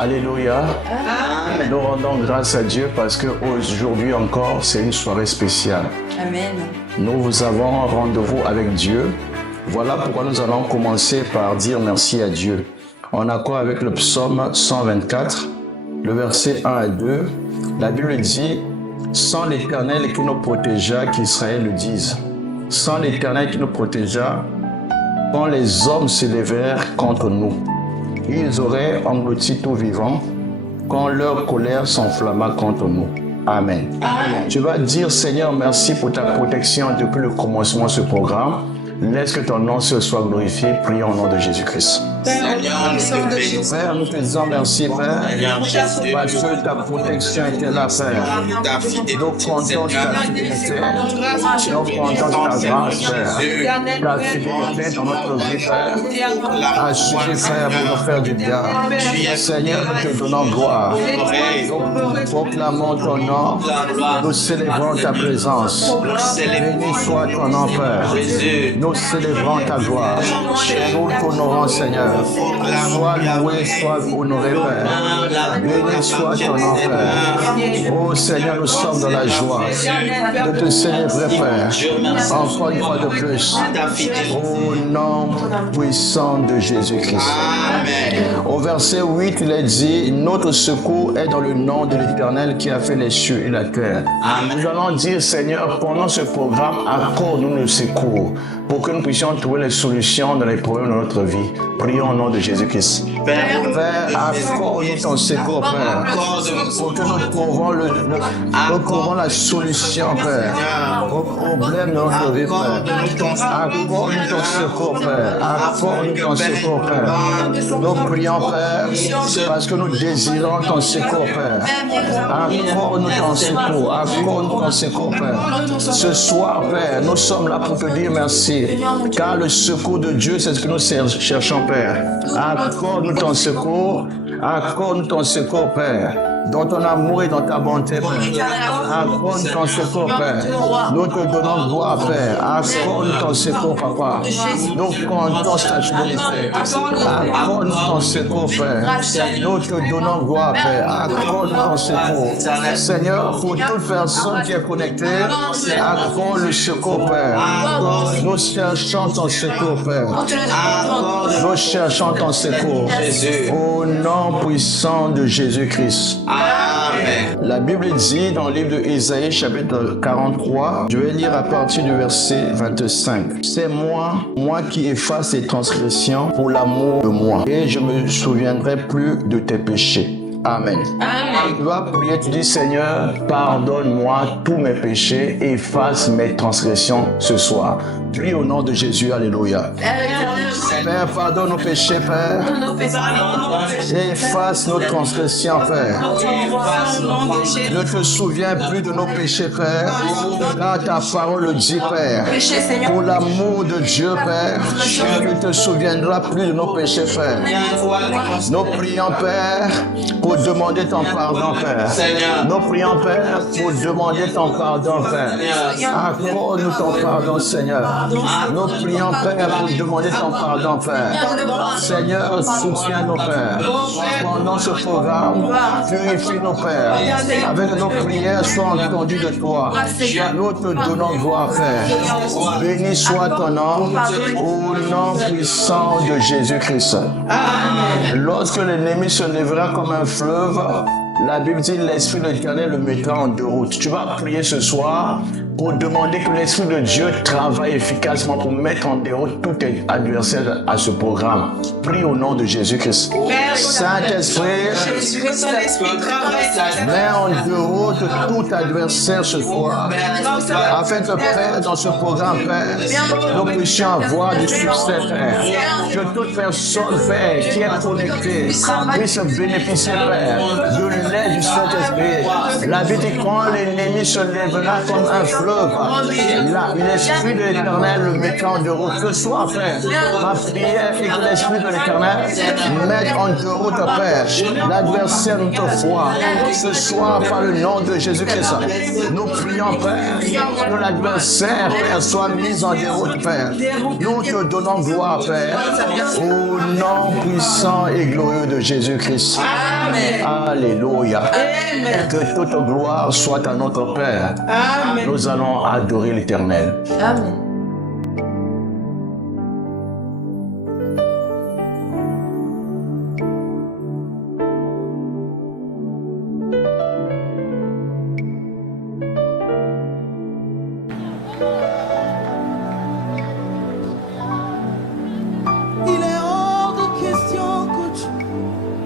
Alléluia. Nous rendons grâce à Dieu parce qu'aujourd'hui encore, c'est une soirée spéciale. Amen. Nous avons un rendez-vous avec Dieu. Voilà pourquoi nous allons commencer par dire merci à Dieu. En accord avec le psaume 124, le verset 1 à 2, la Bible dit « Sans l'Éternel qui nous protégea, qu'Israël le dise. Sans l'Éternel qui nous protégea, quand les hommes se levèrent contre nous, ils auraient englouti tout vivant quand leur colère s'enflamma contre nous. » Amen. Amen. Tu vas dire, Seigneur, merci pour ta protection depuis le commencement de ce programme. Laisse que ton nom se soit glorifié. Prions au nom de Jésus-Christ. Père, nous te disons merci, Père, parce que ta protection était là, Père. Nous comptons ta fidélité, nous comptons ta grâce, Père. Ta fidélité dans notre vie, Père, a suffi, Père, pour nous faire du bien. Seigneur, nous te donnons gloire. Nous proclamons ton nom, nous célébrons ta présence. Béni soit ton nom, Père. Nous célébrons ta gloire. Nous t'honorons, Seigneur. Sois loué, sois honoré, Père. Béni soit ton nom, Père. Oh Seigneur, nous sommes dans la joie de te célébrer, Père. Encore une fois de plus. Au nom puissant de Jésus-Christ. Au verset 8, il est dit, notre secours est dans le nom de l'Éternel qui a fait les cieux et la terre. Nous allons dire, Seigneur, pendant ce programme, accorde-nous le secours pour que nous puissions trouver les solutions dans les problèmes de notre vie. Prions au nom de Jésus-Christ. Père, accorde-nous ton secours, Père, pour que nous trouvons la solution, Père, aux problèmes de notre vie, Père. Accorde-nous ton secours, Père. Accorde-nous ton secours, Père. Nous prions, Père, parce que nous désirons ton secours, Père. Accorde-nous ton secours. Accorde-nous ton secours, Père. Ce soir, Père, nous sommes là pour te dire merci, car le secours de Dieu, c'est ce que nous cherchons, Père. Accorde-nous ton secours. Accorde-nous ton secours, Père, dans ton amour et dans ta bonté, Père. Accorde-nous ton secours, Père. Nous te donnons gloire, Père. Accorde-nous ton secours, Papa. Nous comptons ta fidélité. Accorde-nous ton secours, Père. Nous te donnons gloire, Père. Accorde-nous ton secours. Seigneur, pour toute personne qui est connectée, accorde le secours, Père. Nous cherchons ton secours, Père. Nous cherchons ton secours. Au nom puissant de Jésus-Christ. Amen. La Bible dit dans le livre de Isaïe, chapitre 43, je vais lire à partir du verset 25. C'est moi qui efface les transgressions pour l'amour de moi, et je ne me souviendrai plus de tes péchés. Amen. Amen. Tu vas prier, tu dis, Seigneur, pardonne-moi tous mes péchés, efface mes transgressions ce soir. Prie au nom de Jésus, alléluia. Père, pardonne nos péchés, Père. Efface nos transgressions, Père. Ne te souviens plus de nos péchés, Père, car ta parole le dit, Père. Pour l'amour de Dieu, Père, tu ne te souviendras plus de nos péchés, Père. Nous prions, Père, pour demander ton pardon, Père. Nous prions, Père, pour demander ton pardon, Père. Accorde-nous ton pardon, Seigneur. Nous prions, Père, pour demander ton pardon, Père. Seigneur, soutiens-nous, Père. Pendant ce programme, purifie nos Pères. Avec nos prières, sois entendues de toi. Nous te donnons gloire, Père. Béni soit ton nom, au nom puissant de Jésus-Christ. Lorsque l'ennemi se lèvera comme un fleuve, la Bible dit l'Esprit de l'Éternel le mettra en déroute. Tu vas prier ce soir pour demander que l'Esprit de Dieu travaille efficacement pour mettre en déroute tout adversaire à ce programme. Prie au nom de Jésus-Christ. Saint-Esprit, mets en déroute tout adversaire ce soir, afin que, Père, dans ce programme, Père, nous puissions avoir du succès, Père. Que toute personne, Père, qui est connectée puisse bénéficier, Père, de l'aide du Saint-Esprit. La vie dit quand l'ennemi se lèvera comme un fleuve, pleuve. L'Esprit de l'Éternel le mettra en déroute. Ce soir, Père, ma prière est que l'Esprit de l'Éternel mette en déroute, Père, l'adversaire de notre foi. Ce soir, par le nom de Jésus-Christ, nous prions, Père, que l'adversaire, Père, soit mis en déroute, Père. Nous te donnons gloire, Père, au nom puissant et glorieux de Jésus-Christ. Alléluia. Que toute gloire soit à notre Père. Amen. Nous allons adorer l'Éternel. Amen. Il est hors de question que tu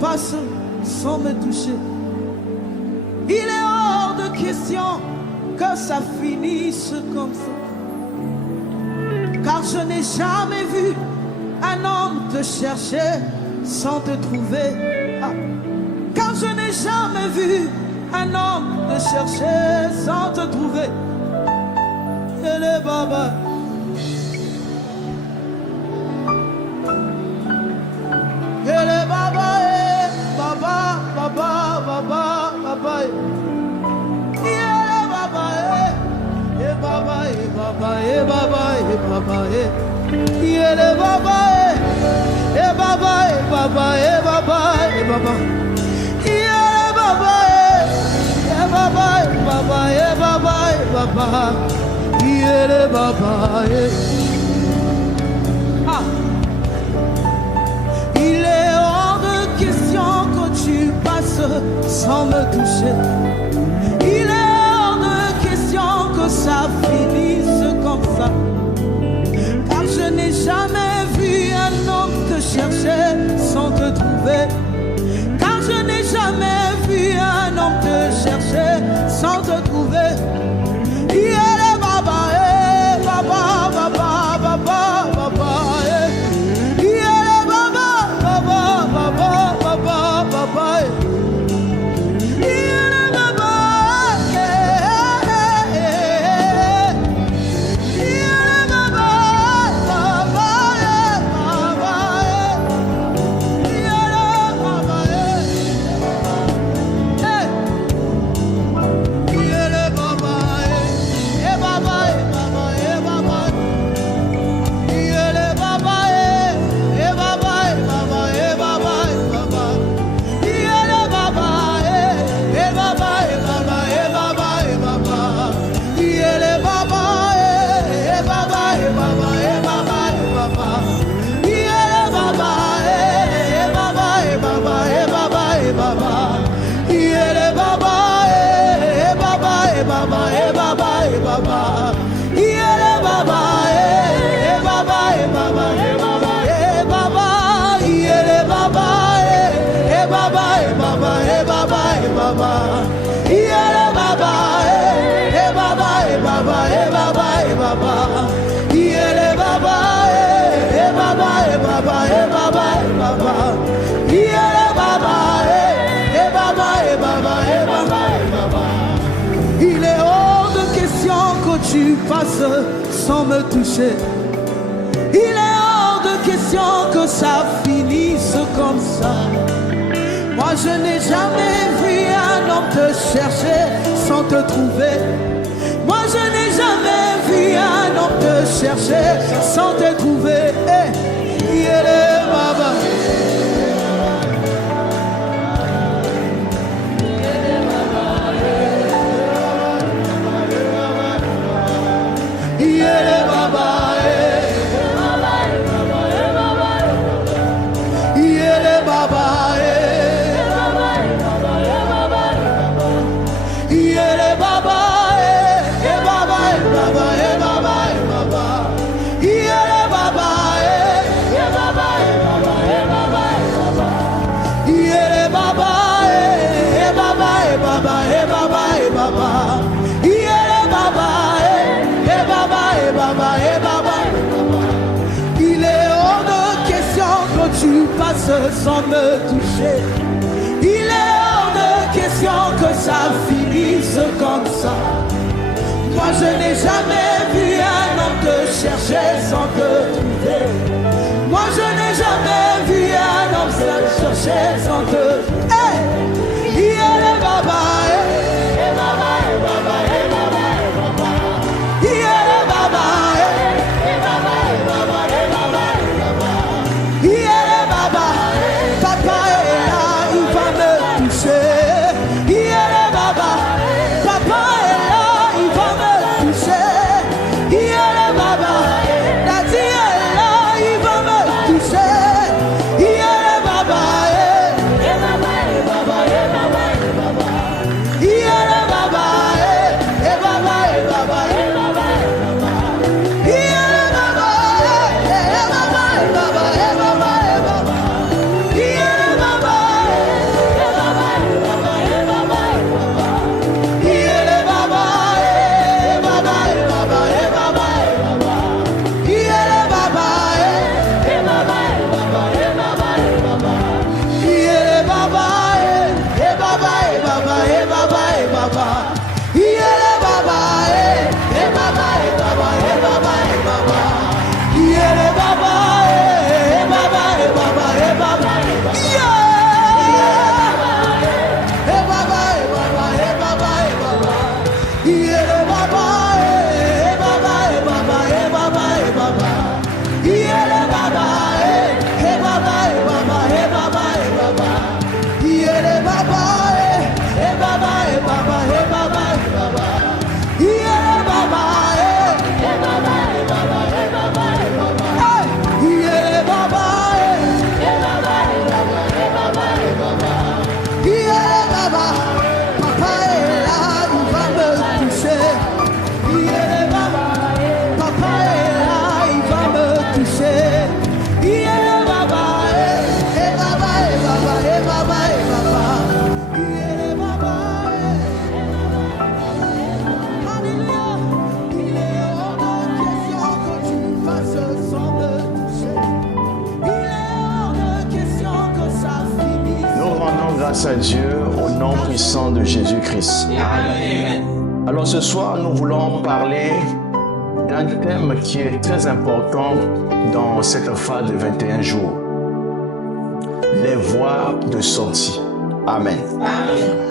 passes sans me toucher. Il est hors de question que ça finisse comme ça. Car je n'ai jamais vu un homme te chercher sans te trouver. Ah. Car je n'ai jamais vu un homme te chercher sans te trouver. Et les babas. Et les babas, baba, baba, baba, baba. Baba, baba, baba, baba, yele baba, baba, baba, baba, baba, yele baba, baba, baba, baba, baba, yele baba. Ah, il est hors de question que tu passes sans me toucher. Il est que ça finisse comme ça. Car je n'ai jamais vu un homme te chercher sans te trouver. Car je n'ai jamais vu un homme te chercher sans te trouver. Yeah, baba, baba, baba, baba, baba, yeah, baba, baba, baba, baba, baba. Il est hors de question que tu passes sans me toucher. Il est hors de question que ça finisse comme ça. Moi je n'ai jamais vu un homme te chercher sans te trouver. Moi je n'ai jamais vu un homme te chercher sans te trouver. Hey, yele baba. Yele baba. Yele baba. Il est hors de question que tu passes sans me toucher. Il est hors de question que ça finisse comme ça. Moi je n'ai jamais vu un homme te chercher sans te trouver. Moi je n'ai jamais vu un homme se chercher sans te. Hey! Yeah, baba, eh, baba, eh, baba, eh, baba, eh, baba. Yeah, baba, eh, baba, eh, baba, eh, baba, eh, baba. Yeah, baba, papa est là, il va me toucher. Yeah, baba, papa est là, il va me toucher. Yeah, baba, daddy est là, il va me toucher. Yeah, baba, eh, baba, eh, baba, eh, baba, eh, baba. Yeah, baba, eh, baba, eh, baba, eh, baba, eh, baba. Yeah, baba, eh, baba, eh, baba, eh, baba, eh, baba. Yeah, baba, eh, baba, eh, baba, eh, baba, eh, baba. Yeah, baba, eh, baba, eh, baba, eh, baba, eh, baba. Yeah, baba, eh, baba, eh, baba, eh, baba, eh, baba. Yeah, baba, eh, baba, eh, baba, eh, baba, eh, baba. Yeah, baba, eh, baba, eh, baba, eh, baba, eh, baba. Yeah, baba, eh, baba, eh, baba, eh, baba, eh, baba. Yeah, eh, baba, eh, baba, eh, baba, eh, baba. Yeah, baba, eh, baba, eh, baba, eh, baba, eh, baba. Yeah, baba, eh, baba, eh, baba, eh, baba, eh, baba. Yeah, baba, eh, baba, eh, baba, eh, baba, eh, baba. Yeah, baba, eh, baba, eh, baba, eh, baba, eh, baba. Hey! Yeah, baba, eh, baba, eh, baba, eh, baba, eh, baba. Yeah, baba, papa est là, il va me toucher. Yeah, baba, papa est là, il va me toucher. Yeah, baba, baba, baba, baba, baba. Yeah, baba, Alléluia. Il est hors de question que tu passes sans me toucher. Il est hors de question que ça finisse. Nous rendons grâce à Dieu au nom puissant de Jésus-Christ. Alors ce soir, nous voulons parler d'un thème qui est très important dans cette phase de 21 jours. Les voies de sortie. Amen.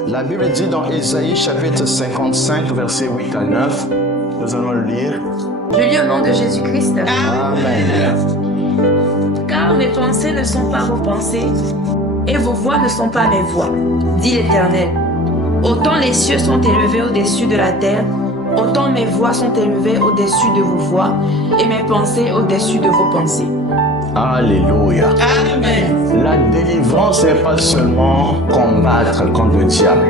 La Bible dit dans Ésaïe chapitre 55, versets 8 à 9, nous allons le lire. Je lis au nom de Jésus-Christ. Amen. Car mes pensées ne sont pas vos pensées, et vos voix ne sont pas mes voix, dit l'Éternel. Autant les cieux sont élevés au-dessus de la terre, autant mes voix sont élevées au-dessus de vos voix, et mes pensées au-dessus de vos pensées. Alléluia. Amen. La délivrance n'est pas seulement combattre contre le diable.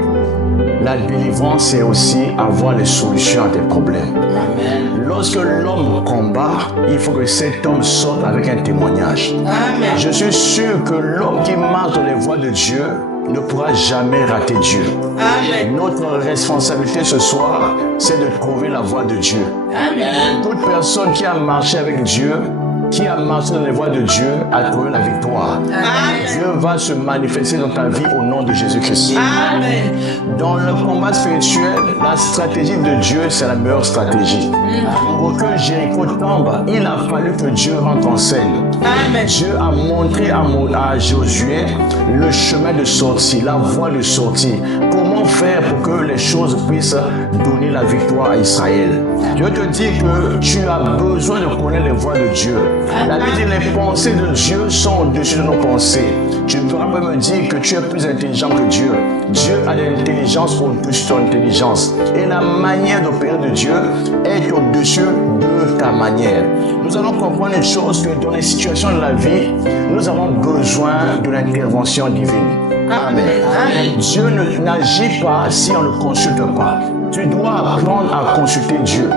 La délivrance, c'est aussi avoir les solutions à tes problèmes. Amen. Lorsque l'homme combat, il faut que cet homme sorte avec un témoignage. Amen. Je suis sûr que l'homme qui marche dans les voies de Dieu ne pourra jamais rater Dieu. Amen. Notre responsabilité ce soir, c'est de trouver la voie de Dieu. Amen. Toute personne qui a marché avec Dieu, qui a marché dans les voies de Dieu, a trouvé la victoire. Amen. Dieu va se manifester dans ta vie au nom de Jésus-Christ. Amen. Dans le combat spirituel, la stratégie de Dieu, c'est la meilleure stratégie. Pour que Jéricho tombe, il a fallu que Dieu rentre en scène. Amen. Dieu a montré à Josué le chemin de sortie, la voie de sortie. Comment faire pour que les choses puissent donner la victoire à Israël. Dieu te dit que tu as besoin de connaître les voies de Dieu. La Bible dit que les pensées de Dieu sont au-dessus de nos pensées. Tu pourras me dire que tu es plus intelligent que Dieu. Dieu a de l'intelligence au-dessus de ton intelligence. Et la manière d'opérer de Dieu est au-dessus de ta manière. Nous allons comprendre une chose, que dans les situations de la vie, nous avons besoin de l'intervention divine. Amen. Amen. Dieu n'agit pas si on ne consulte pas. Tu dois apprendre à consulter Dieu.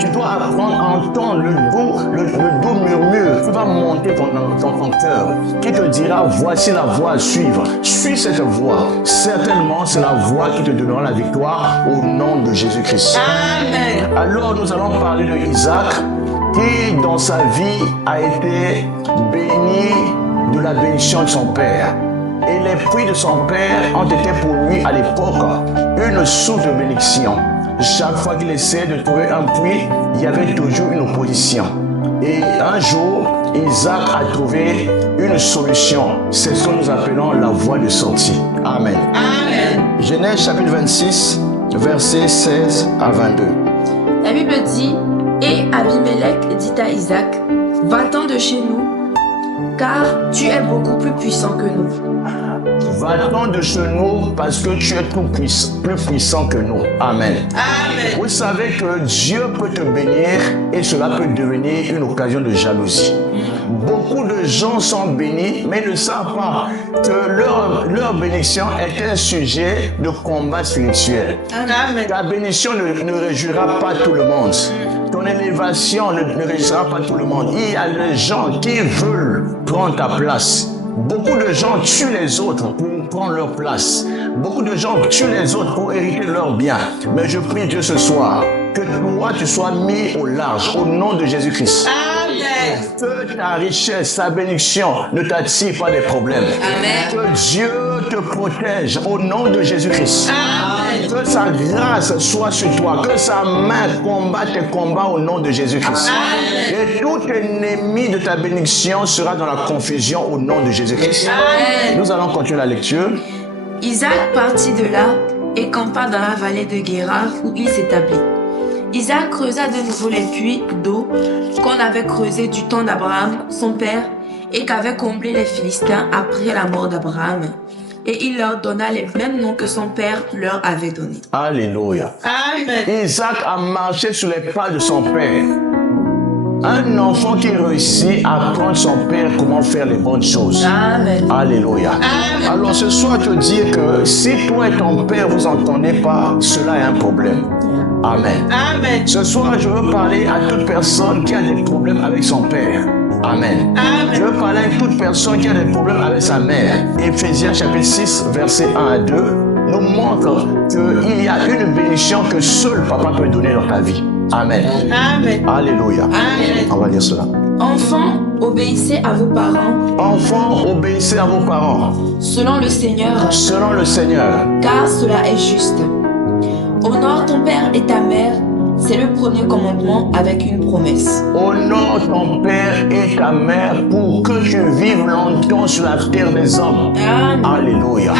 Tu dois apprendre à entendre le doux murmure qui va monter dans ton cœur, qui te dira voici la voie à suivre. Suis cette voie. Certainement, c'est la voie qui te donnera la victoire au nom de Jésus-Christ. Amen. Alors, nous allons parler de Isaac qui, dans sa vie, a été béni de la bénédiction de son père. Et les fruits de son père ont été pour lui à l'époque une source de bénédiction. chaque fois qu'il essayait de trouver un puits, il y avait toujours une opposition. Et un jour, Isaac a trouvé une solution. C'est ce que nous appelons la voie de sortie. Amen. Amen. Genèse chapitre 26, versets 16 à 22. La Bible dit, et Abimelech dit à Isaac, va-t'en de chez nous, car tu es beaucoup plus puissant que nous. Va-t'en de chez nous parce que tu es plus puissant que nous. Amen. Amen. Vous savez que Dieu peut te bénir et cela peut devenir une occasion de jalousie. Beaucoup de gens sont bénis, mais ne savent pas que leur bénédiction est un sujet de combat spirituel. Amen. Ta bénédiction ne réjouira pas tout le monde. Ton élévation ne réjouira pas tout le monde. Il y a des gens qui veulent prendre ta place. Beaucoup de gens tuent les autres pour prendre leur place. Beaucoup de gens tuent les autres pour hériter leurs biens. Mais je prie Dieu ce soir que toi tu sois mis au large au nom de Jésus-Christ. Amen. Que ta richesse, ta bénédiction ne t'attire pas des problèmes. Amen. Que Dieu te protège au nom de Jésus-Christ. Amen. Que sa grâce soit sur toi. Que sa main combatte tes combats au nom de Jésus-Christ. Et tout ennemi de ta bénédiction sera dans la confusion au nom de Jésus-Christ. Amen. Nous allons continuer la lecture. Isaac partit de là et campa dans la vallée de Guérar où il s'établit. Isaac creusa de nouveau les puits d'eau qu'on avait creusés du temps d'Abraham, son père, et qu'avaient comblés les Philistins après la mort d'Abraham. Et il leur donna les mêmes noms que son père leur avait donnés. Alléluia. Amen. Isaac a marché sur les pas de son père. Un enfant qui réussit à apprendre son père comment faire les bonnes choses. Amen. Alléluia. Amen. Alors ce soir, je te dis que si toi et ton père vous entendez pas, cela est un problème. Amen. Amen. Ce soir, je veux parler à toute personne qui a des problèmes avec son père. Amen. Amen. Je veux parler à toute personne qui a des problèmes avec sa mère. Éphésiens chapitre 6, versets 1 à 2 nous montre qu'il y a une bénédiction que seul papa peut donner dans ta vie. Amen. Amen. Alléluia. Amen. On va dire cela. Enfants, obéissez à vos parents Enfants, obéissez à vos parents, selon le Seigneur, selon le Seigneur. car cela est juste. Honore ton père et ta mère, c'est le premier commandement avec une promesse. Honore ton père et ta mère pour que tu vives longtemps sur la terre des hommes. Amen. Alléluia.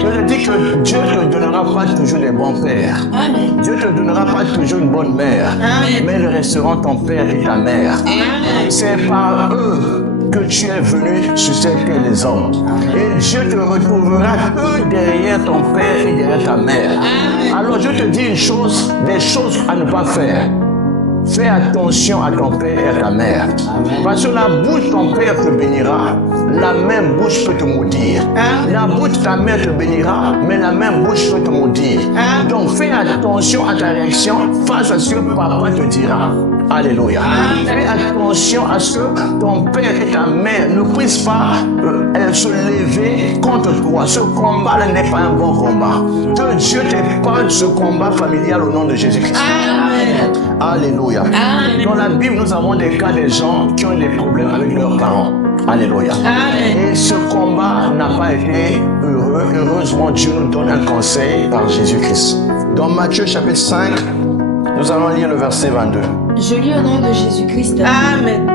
Je Amen. te dis que Dieu ne te donnera pas toujours des bons pères. Amen. Dieu ne te donnera pas toujours une bonne mère. Amen. Mais ils resteront ton père et ta mère. Amen. C'est par eux que tu es venu sur cette terre des hommes. Et Dieu te retrouvera que derrière ton père et derrière ta mère. Amen. Alors je te dis une chose, des choses à ne pas faire. Fais attention à ton père et à ta mère. Parce que la bouche de ton père te bénira, la même bouche peut te maudire. La bouche de ta mère te bénira, mais la même bouche peut te maudire. Donc fais attention à ta réaction face à ce que papa te dira. Alléluia. Fais attention à ce que ton père et ta mère ne puissent pas se lever contre toi. Ce combat n'est pas un bon combat. Que Dieu t'épargne ce combat familial au nom de Jésus-Christ. Amen. Alléluia. Amen. Dans la Bible, nous avons des cas des gens qui ont des problèmes avec leurs parents. Alléluia. Amen. Et ce combat n'a pas été heureux. Heureusement, Dieu nous donne un conseil par Jésus-Christ. Dans Matthieu chapitre 5, nous allons lire le verset 22. Je lis au nom de Jésus-Christ. Amen.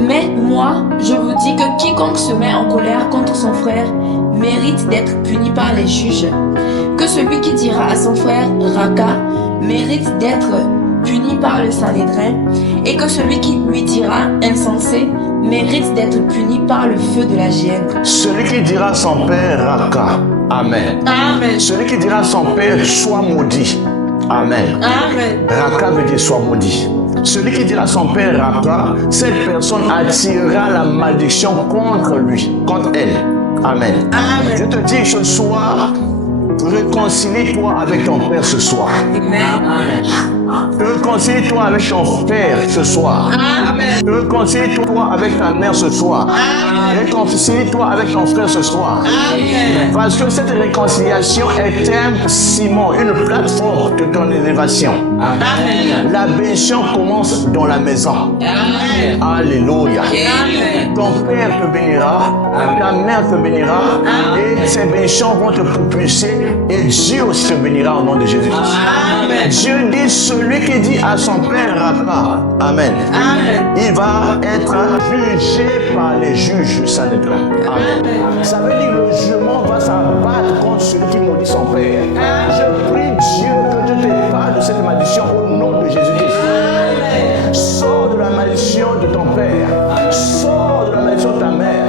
Mais moi, je vous dis que quiconque se met en colère contre son frère mérite d'être puni par les juges. Que celui qui dira à son frère Raka mérite d'être puni par le Sanhédrin, et que celui qui lui dira insensé mérite d'être puni par le feu de la géhenne. Celui qui dira à son père Raka, Amen. Amen. Celui qui dira à son père sois maudit, Amen. Amen. Raka veut dire sois maudit. Celui qui dira à son père Raka, cette personne attirera la malédiction contre lui, contre elle. Amen. Amen. Je te dis ce soir, réconcilie-toi avec ton père ce soir. Amen. Réconcilie-toi avec ton père ce soir. Réconcilie-toi avec ta mère ce soir. Réconcilie-toi avec ton frère ce soir. Parce que cette réconciliation est un ciment, une plateforme de ton élévation. La bénédiction commence dans la maison. Alléluia. Ton père te bénira, ta mère te bénira, et ces bénédictions vont te propulser, et Dieu aussi te bénira au nom de Jésus-Christ. Dieu dit, celui qui dit à son père Rapha, Amen, il va être jugé par les juges du Sanhédrin. Amen. Ça veut dire que le jugement va s'abattre contre celui qui maudit son père. Je prie Dieu que Dieu te parle de cette malédiction au nom de Jésus-Christ. Sors de la malédiction de ton père. Sors de la malédiction de ta mère.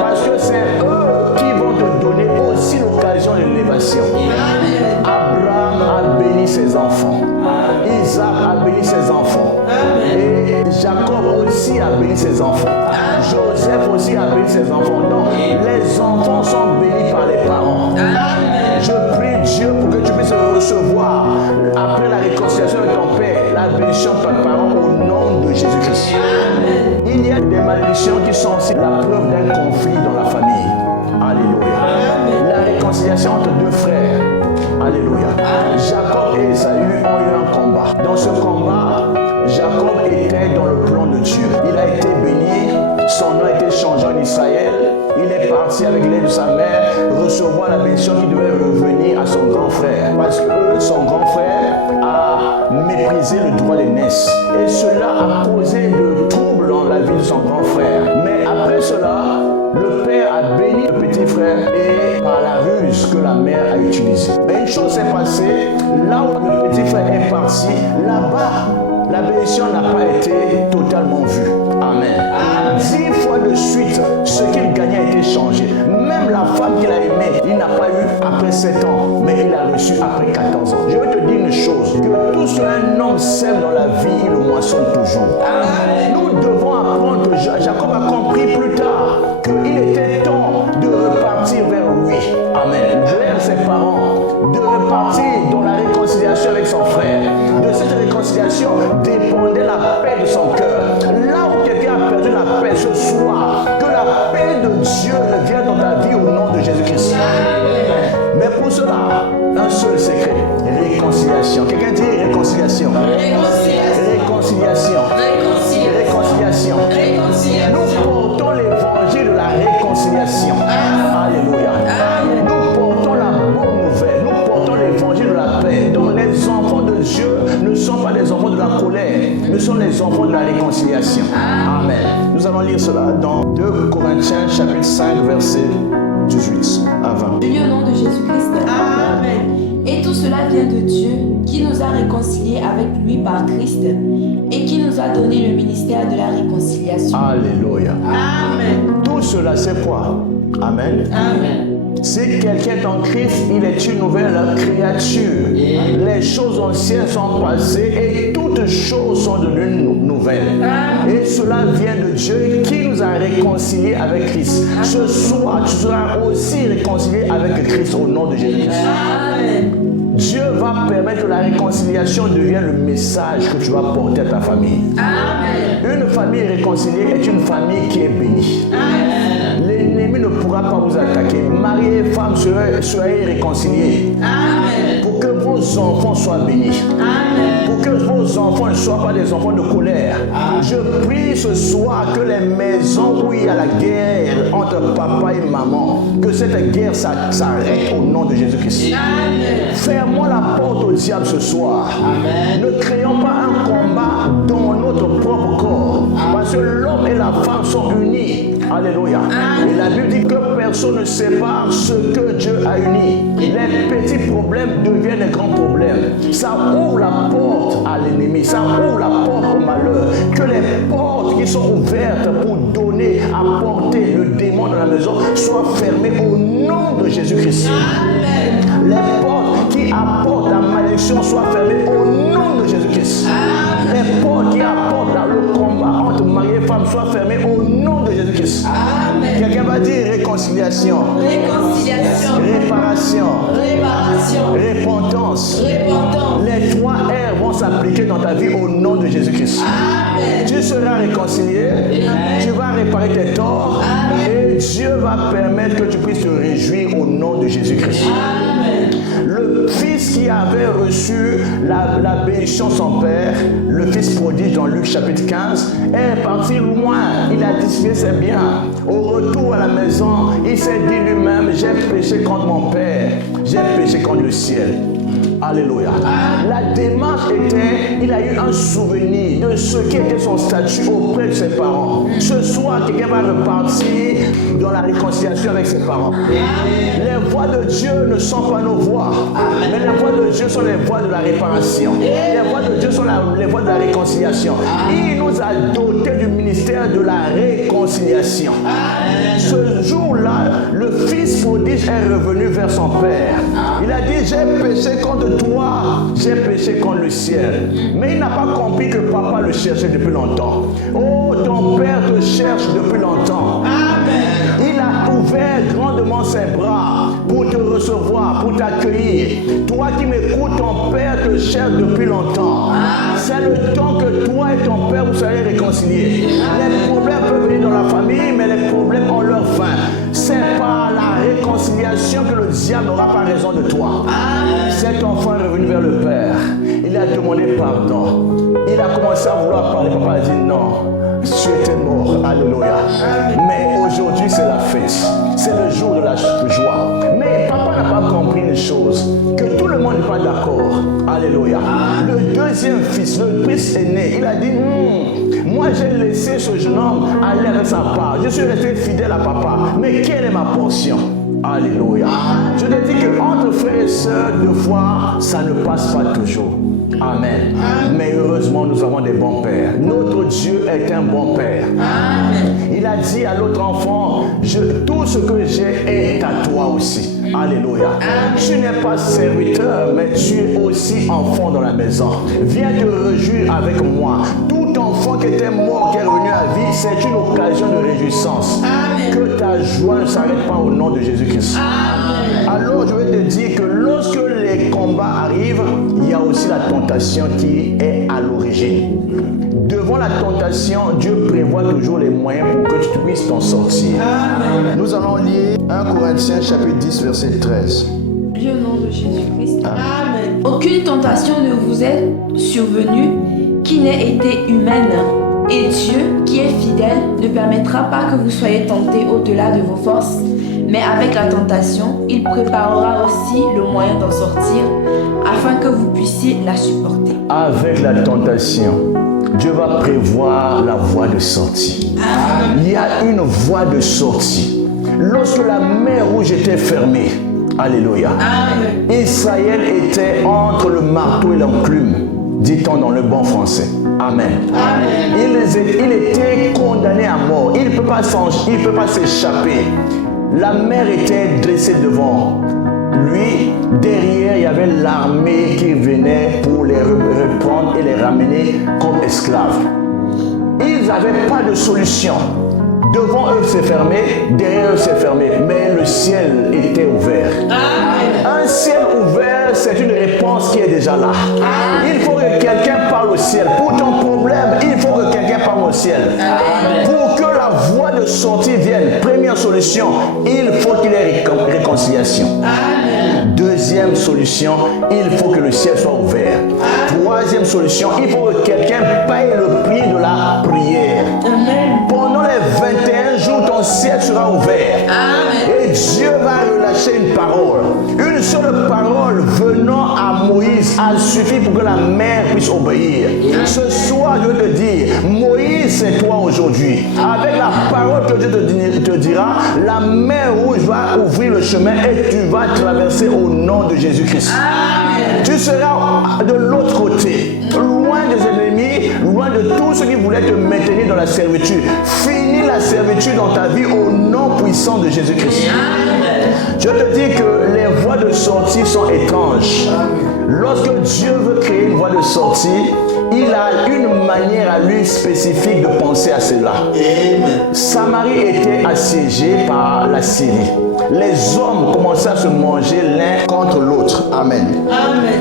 Parce que c'est eux qui vont te donner aussi l'occasion de l'élévation. Abraham a béni ses enfants. Isaac a béni ses enfants. Et Jacob aussi a béni ses enfants. Joseph aussi a béni ses enfants. Donc, les enfants sont bénis par les parents. Je prie Dieu pour que tu puisses recevoir, après la réconciliation avec ton père, la bénédiction de tes parents au nom de Jésus-Christ. Il y a des malédictions qui sont aussi la preuve d'un conflit dans la famille. Alléluia. La réconciliation entre deux frères. Alléluia. Jacob et Ésaü ont eu un combat. Dans ce combat, Jacob était dans le plan de Dieu. Il a été béni, son nom a été changé en Israël. Il est parti avec l'aide de sa mère recevoir la bénédiction qui devait revenir à son grand frère. Parce que son grand frère a méprisé le droit d'aînesse. Et cela a causé de troubles dans la vie de son grand frère. Mais après cela, le père a béni le petit frère et par la ruse que la mère a utilisée. Mais une chose s'est passée, là où le petit frère est parti, là-bas, la bénédiction n'a pas été totalement vue. Amen. 10 fois de suite, ce qu'il gagnait a été changé. Même la femme qu'il a aimée, il n'a pas eu après 7 ans, mais il a reçu après 14 ans. Je vais te dire une chose, que tout ce qu'un homme sème dans la vie, il le moissonne toujours. Nous devons apprendre que Jacob a compris plus tard qu'il était temps de repartir vers lui. Amen. Vers ses parents, de repartir dans la réconciliation avec son frère. De cette réconciliation dépendait la paix de son cœur. Là où quelqu'un a perdu la paix ce soir, que la paix de Dieu revienne dans ta vie au nom de Jésus-Christ. Mais pour cela, un seul secret, réconciliation. Quelqu'un dit réconciliation. Réconciliation. Réconciliation. Nous portons l'évangile de la réconciliation. Alléluia. Nous portons la bonne nouvelle. Nous portons l'évangile de la paix. Donc les enfants de Dieu ne sont pas les enfants de la colère, mais sont les enfants de la réconciliation. Amen. Nous allons lire cela dans 2 Corinthiens chapitre 5 verset 18 à 20. Béni au nom de Jésus-Christ. Amen. Et tout cela vient de Dieu qui nous a réconciliés avec lui par Christ et qui nous a donné le ministère de la réconciliation. Alléluia. Amen. Tout cela c'est quoi? Amen. Amen. Si quelqu'un est en Christ, il est une nouvelle créature. Les choses anciennes sont passées et toutes choses sont devenues nouvelles. Et cela vient de Dieu qui nous a réconciliés avec Christ. Ce soir, tu seras aussi réconcilié avec Christ au nom de Jésus-Christ. Dieu va permettre que la réconciliation devienne le message que tu vas porter à ta famille. Amen. Une famille réconciliée est une famille qui est bénie. L'ennemi ne pourra pas vous attaquer. Mari et femme, soyez réconciliés. Amen. Pour que vos enfants soient bénis. Amen. Pour que vos enfants ne soient pas des enfants de colère. Amen. Je prie ce soir que les maisons où il y a la guerre entre papa et maman, que cette guerre s'arrête au nom de Jésus-Christ. Fermons la porte au diable ce soir. Amen. Ne créons pas un combat dans notre propre corps. Parce que l'homme et la femme sont unis. Alléluia. Et la Bible dit que personne ne sépare ce que Dieu a uni. Les petits problèmes deviennent des grands problèmes. Ça ouvre la porte à l'ennemi. Ça ouvre la porte au malheur. Que les portes qui sont ouvertes pour donner, apporter le démon dans la maison soient fermées au nom de Jésus-Christ. Les portes qui apportent la malédiction soient fermées au nom de Jésus-Christ. Les portes qui apportent le combat entre mari et femme soient fermées au nom de Jésus-Christ. Quelqu'un va dire réconciliation. Réconciliation. Réparation. Réparation. Repentance. Repentance. Les 3 R vont s'appliquer dans ta vie au nom de Jésus-Christ. Tu seras réconcilié, tu vas réparer tes torts et Dieu va permettre que tu puisses te réjouir au nom de Jésus-Christ. Le fils qui avait reçu la bénédiction de son père, le fils prodige dans Luc chapitre 15, est parti loin. Il a dissipé ses biens. Au retour à la maison, il s'est dit lui-même, j'ai péché contre mon père, j'ai péché contre le ciel. Alléluia. La démarche était, il a eu un souvenir de ce qui était son statut auprès de ses parents. Ce soir, quelqu'un va repartir dans la réconciliation avec ses parents. Les voix de Dieu ne sont pas nos voix, mais les voix de Dieu sont les voix de la réparation. Les voix de Dieu sont les voix de la réconciliation. Il nous a dotés du ministère de la réconciliation. Ce jour-là, le fils prodige est revenu vers son père. Il a dit, j'ai péché contre toi, j'ai péché contre le ciel. Mais il n'a pas compris que papa le cherchait depuis longtemps. Oh, ton père te cherche depuis longtemps. Il a ouvert grandement ses bras pour te recevoir, pour t'accueillir. Toi qui m'écoutes, ton père te cherche depuis longtemps. C'est le temps que toi et ton père vous soyez réconciliés. Les problèmes peuvent venir dans la famille, mais les problèmes ont leur fin. C'est par la réconciliation que le diable n'aura pas raison de toi. Cet enfant est revenu vers le père. Il a demandé pardon. Il a commencé à vouloir parler. Papa a dit non. Tu étais mort. Alléluia. Mais aujourd'hui, c'est la fête. C'est le jour de la joie. Mais papa n'a pas compris une chose. Que tout le monde n'est pas d'accord. Alléluia. Le deuxième fils, le fils aîné, il a dit moi j'ai laissé ce jeune homme aller avec sa part. Je suis resté fidèle à papa. Mais quelle est ma portion? Alléluia. Je te dis que entre frères et sœurs, deux fois, ça ne passe pas toujours. Amen. Mais heureusement, nous avons des bons pères. Notre Dieu est un bon père. Amen. Il a dit à l'autre enfant, tout ce que j'ai est à toi aussi. Alléluia. Amen. Tu n'es pas serviteur, mais tu es aussi enfant dans la maison. Viens te réjouir avec moi. Tout enfant qui était mort, qui est revenu à vie, c'est une occasion de réjouissance. Amen. Que ta joie ne s'arrête pas au nom de Jésus-Christ. Amen. Alors je vais te dire que lorsque les combats arrivent, il y a aussi la tentation qui est à l'origine. Devant la tentation, Dieu prévoit toujours les moyens pour que tu puisses t'en sortir. Amen. Nous allons lire 1 Corinthiens chapitre 10 verset 13. Dieu au nom de Jésus-Christ. Amen. Aucune tentation ne vous est survenue qui n'ait été humaine. Et Dieu, qui est fidèle, ne permettra pas que vous soyez tentés au-delà de vos forces. Mais avec la tentation, il préparera aussi le moyen d'en sortir, afin que vous puissiez la supporter. Avec la tentation, Dieu va prévoir la voie de sortie. Amen. Il y a une voie de sortie. Lorsque la mer Rouge était fermée, alléluia, Amen. Israël était entre le marteau et l'enclume, dit-on dans le bon français. Amen. Amen. Il était condamné à mort. Il ne peut pas s'échapper. La mer était dressée devant lui. Derrière, il y avait l'armée qui venait pour les reprendre et les ramener comme esclaves. Ils n'avaient pas de solution. Devant eux, c'est fermé. Derrière eux, c'est fermé. Mais le ciel était ouvert. Amen. Un ciel ouvert, c'est une réponse qui est déjà là. Amen. Il faut que quelqu'un parle au ciel. Pour ton problème, il faut que quelqu'un parle au ciel. Amen. Pour que la voie de sortie vienne, première solution, il faut qu'il y ait réconciliation. Amen. Deuxième solution, il faut que le ciel soit ouvert. Amen. Troisième solution, il faut que quelqu'un paye le prix de la prière. Amen. Pendant les 21 jours, ton ciel sera ouvert. Amen. Et Dieu va relâcher une parole. Une seule parole venant à Moïse a suffi pour que la mer puisse obéir. Ce soir, je veux te dire, Moïse, c'est toi aujourd'hui. Avec la parole que Dieu te dira, la mer Rouge va ouvrir le chemin et tu vas traverser au nom de Jésus-Christ. Amen. Tu seras de l'autre côté, loin des ennemis, loin de tous ceux qui voulaient te maintenir dans la servitude. Finis la servitude dans ta vie au nom puissant de Jésus-Christ. Je te dis que les voies de sortie sont étranges. Lorsque Dieu veut créer une voie de sortie, il a une manière à lui spécifique de penser à cela. Samarie était assiégée par la Syrie. les hommes commençaient à se manger l'un contre l'autre. Amen.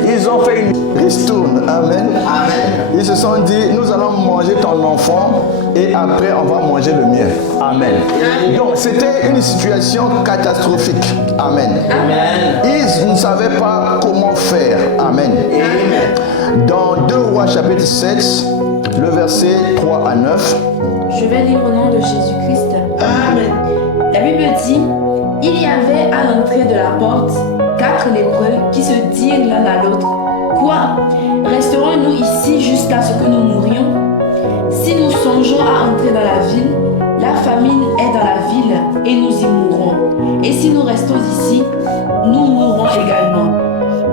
Ils ont fait une ristourne. Amen. Ils se sont dit, nous allons manger ton enfant et après on va manger le mien. Amen. Donc c'était une situation catastrophique. Amen. Ils ne savaient pas comment faire. Amen. Dans 2 Rois chapitre 7, le verset 3 à 9. Je vais lire au nom de Jésus-Christ. Amen. La Bible dit, il y avait à l'entrée de la porte 4 lépreux qui se dirent l'un à l'autre. Quoi? Resterons-nous ici jusqu'à ce que nous mourions? Si nous songeons à entrer dans la ville, la famine est dans la ville et nous y mourrons. Et si nous restons ici, nous mourrons également.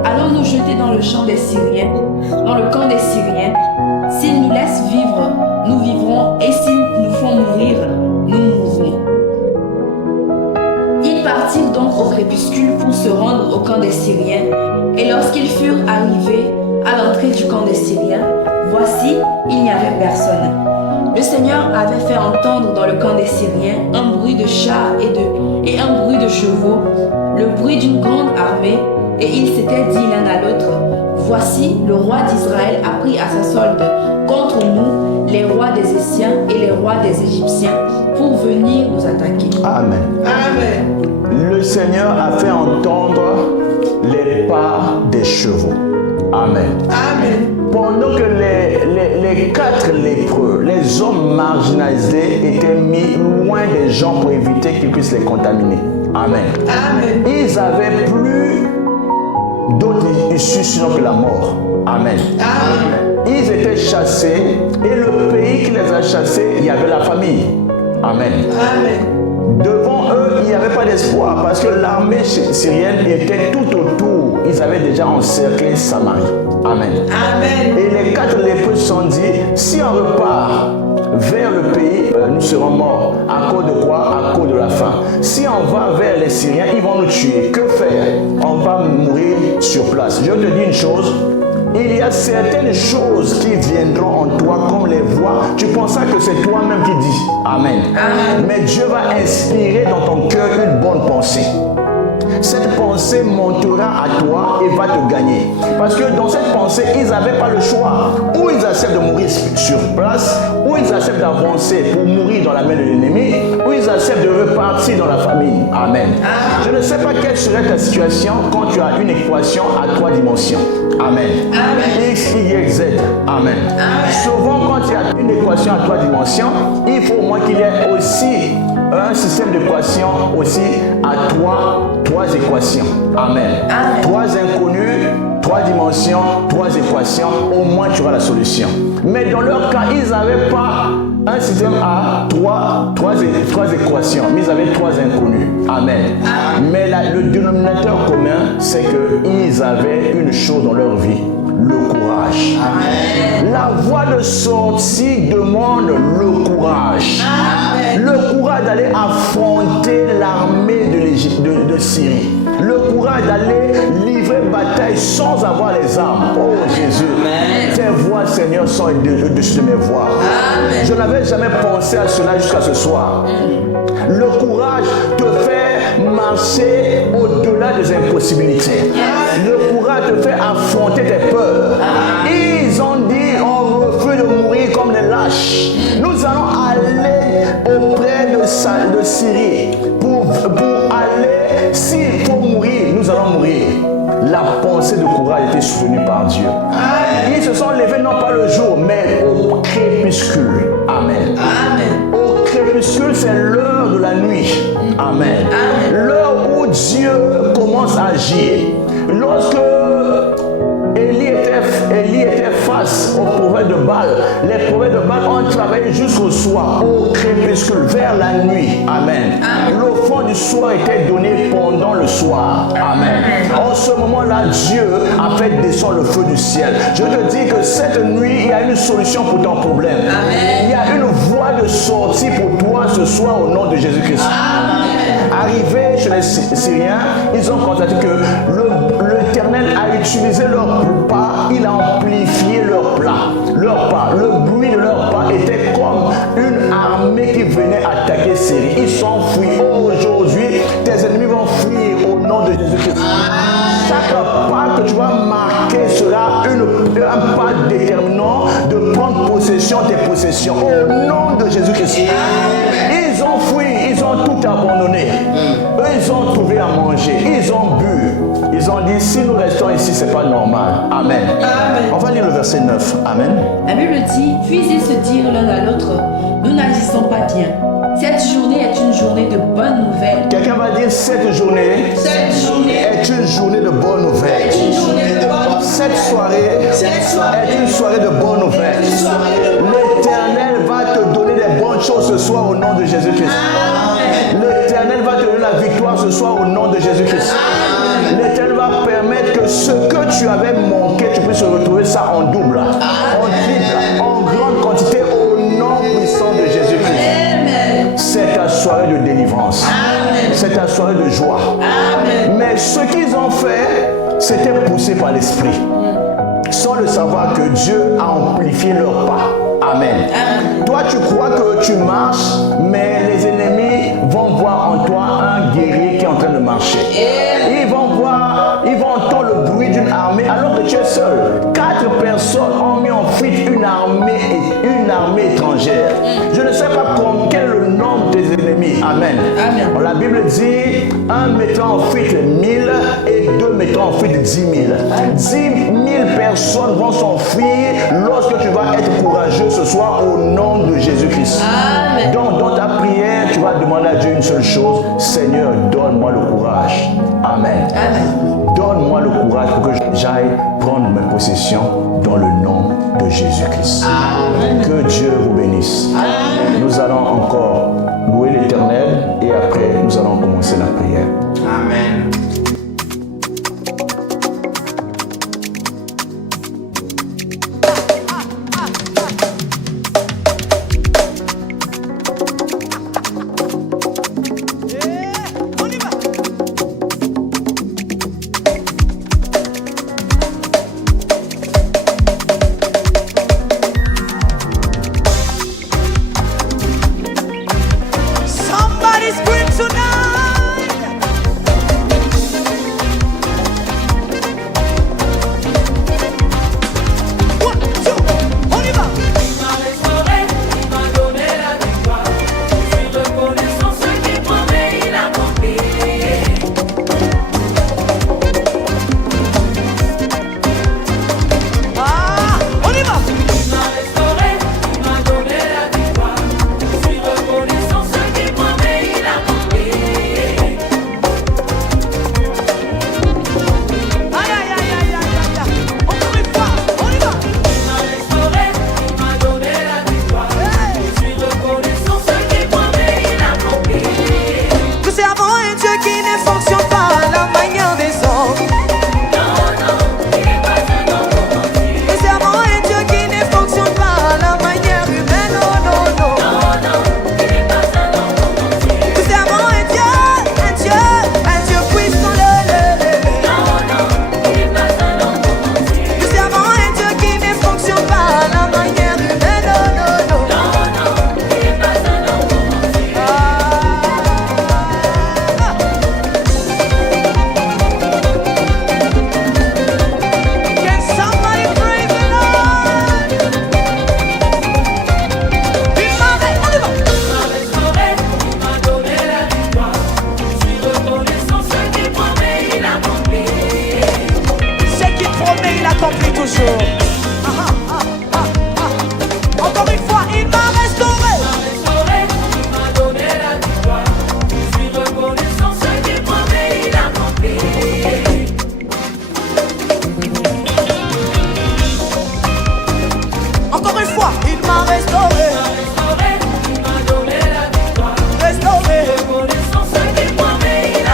Allons nous jeter dans le champ des Syriens, dans le camp des Syriens. S'ils nous laissent vivre, nous vivrons, et s'ils nous font mourir, nous mourrons. Ils partirent donc au crépuscule pour se rendre au camp des Syriens, et lorsqu'ils furent arrivés à l'entrée du camp des Syriens, voici, il n'y avait personne. Le Seigneur avait fait entendre dans le camp des Syriens un bruit de chars et un bruit de chevaux, le bruit d'une grande armée, et ils s'étaient dit l'un à l'autre, voici, le roi d'Israël a pris à sa solde contre nous les rois des Essiens et les rois des Égyptiens pour venir nous attaquer. Amen. Le Seigneur a fait entendre les pas des chevaux. Amen. Pendant que les 4 lépreux, les hommes marginalisés, étaient mis loin des gens pour éviter qu'ils puissent les contaminer. Amen. Ils n'avaient plus d'autres issues sinon que la mort. Amen. Ils étaient chassés et le pays qui les a chassés, il y avait la famille. Amen. Devant eux, il n'y avait pas d'espoir parce que l'armée syrienne était tout autour. Ils avaient déjà encerclé Samarie. Amen. Et les 4 lépreux se sont dit, si on repart vers le pays, nous serons morts. À cause de quoi? À cause de la faim. Si on va vers les Syriens, ils vont nous tuer. Que faire? On va mourir sur place. Je te dis une chose. Il y a certaines choses qui viendront en toi comme les voix. Tu penses que c'est toi-même qui dis. Amen. Mais Dieu va inspirer dans ton cœur une bonne pensée. Cette pensée montera à toi et va te gagner. Parce que dans cette pensée, ils n'avaient pas le choix. Ou ils acceptent de mourir sur place, ou ils acceptent d'avancer pour mourir dans la main de l'ennemi, ou ils acceptent de repartir dans la famine. Amen. Je ne sais pas quelle serait ta situation quand tu as une équation à 3 dimensions. Amen. X, Y, Z. Amen. Souvent, quand il y a une équation à 3 dimensions, il faut au moins qu'il y ait aussi un système d'équations aussi à 3 équations. Amen. 3 inconnus, 3 dimensions, 3 équations, au moins tu auras la solution. Mais dans leur cas, ils n'avaient pas un système à 3 équations, mais ils avaient 3 inconnus. Amen. Mais le dénominateur commun, c'est qu'ils avaient une chose dans leur vie, le courage. Amen. La voie de sortie demande le courage. Amen. Le courage d'aller affronter l'armée de Syrie. Le courage d'aller livrer bataille sans avoir les armes. Oh Jésus, Amen. Tes voix, Seigneur, sont au-dessus de mes voix. Amen. Je n'avais jamais pensé à cela jusqu'à ce soir. Le courage te fait marcher au-delà des impossibilités. Le courage te fait affronter tes peurs. Ils ont dit, on refuse de mourir comme des lâches. Nous allons aller auprès de Syrie pour aller, s'il faut mourir, nous allons mourir. La pensée de courage était soutenue par Dieu. Ils se sont levés non pas le jour, mais au crépuscule. Amen. Au crépuscule, c'est l'heure de la nuit. Amen. L'heure où Dieu commence à agir. Lorsque Élie était face aux prophètes de Baal, les prophètes de Baal ont travaillé jusqu'au soir, au crépuscule, vers la nuit. Amen. L'offrande du soir était donnée pendant le soir. Amen. En ce moment-là, Dieu a fait descendre le feu du ciel. Je te dis que cette nuit, il y a une solution pour ton problème. Amen. Il y a une voie de sortie pour toi ce soir au nom de Jésus-Christ. Arrivés chez les Syriens, ils ont constaté que l'Éternel a utilisé leur pas, il a amplifié leur pas. Le bruit de leur pas était comme une armée qui venait attaquer Syrie. Ils sont fuis. Aujourd'hui, tes ennemis vont que tu vas marquer sera un pas déterminant de prendre possession de tes possessions. Au nom de Jésus-Christ. Ils ont fui, ils ont tout abandonné. Eux, ils ont trouvé à manger, ils ont bu. Ils ont dit, si nous restons ici, c'est pas normal. Amen. On va lire le verset 9. Amen. La Bible dit, puis ils se dirent l'un à l'autre, nous n'agissons pas bien. Cette journée est une journée de bonnes nouvelles. Quelqu'un va dire, cette journée est une journée de bonnes nouvelles. Cette soirée est une soirée de bonnes nouvelles. L'Éternel va te donner des bonnes choses ce soir au nom de Jésus-Christ. L'Éternel va te donner la victoire ce soir au nom de Jésus-Christ. L'Éternel va permettre que ce que tu avais manqué, tu puisses retrouver ça en double, en triple, en grande quantité au nom puissant de Jésus-Christ. C'est ta soirée de délivrance. C'est ta soirée de joie. Mais ce qu'ils ont fait, c'était poussé par l'Esprit, sans le savoir que Dieu a amplifié leur pas. Amen. Toi, tu crois que tu marches, mais les ennemis vont voir en toi un guerrier qui est en train de marcher. Ils vont entendre le bruit d'une armée alors que tu es seul. 4 personnes ont mis en fuite une armée étrangère. Je ne sais pas quel est le nombre des ennemis. Amen. La Bible dit, un mettant en fuite 1000 et 2 mettant en fuite 10 000. 10 000 personnes vont s'enfuir lorsque tu vas être courageux ce soir au nom de Jésus-Christ. Donc dans ta prière, tu vas demander à Dieu une seule chose. Seigneur, donne-moi le courage. Amen. Donne-moi le courage pour que j'aille prendre mes possessions dans le nom de Jésus-Christ. Que Dieu vous bénisse. Nous allons encore louer l'Éternel et après nous allons commencer la prière. Amen. Somebody scream tonight. One, two, on y va. Il m'a restauré, il m'a donné la victoire. Je suis reconnaissant ce qu'il promet, il a accompli. Ah, on y va. Il m'a restauré, il m'a donné la victoire. Je suis reconnaissant ce qu'il promet, il a accompli. Aïe, aïe, aïe, aïe, aïe, aïe, aïe. Encore une fois, on y va. Il m'a restauré, il m'a donné la victoire. Je suis reconnaissant ce qu'il promet, il a accompli. Nous servons un Dieu qui ne fonctionne pas à la manière des hommes. Non, non, il n'est pas un homme pour mentir. Nous servons un Dieu qui ne fonctionne pas à la manière humaine. Non, non, non. Non, non, il n'est pas un homme pour mentir. Nous servons un Dieu puissant. Non, non, il n'est pas un homme pour mentir. Nous servons un Dieu qui ne fonctionne pas à la manière humaine. Non, non, non. Non, non, il n'est pas un homme pour mentir. Can somebody praise the Lord? Il m'a restauré, il m'a donné la victoire. Je suis reconnaissant ce qu'il promet, il a accompli. Ce qu'il promet, il accomplit toujours. Encore une fois, il m'a restauré. Restauré, il m'a donné la victoire. Je suis reconnaissant ce qu'il promet, il a accompli. Encore une fois, il m'a restauré. Restauré, il m'a donné la victoire. Restauré. Reconnaissant ce qu'il promet, il a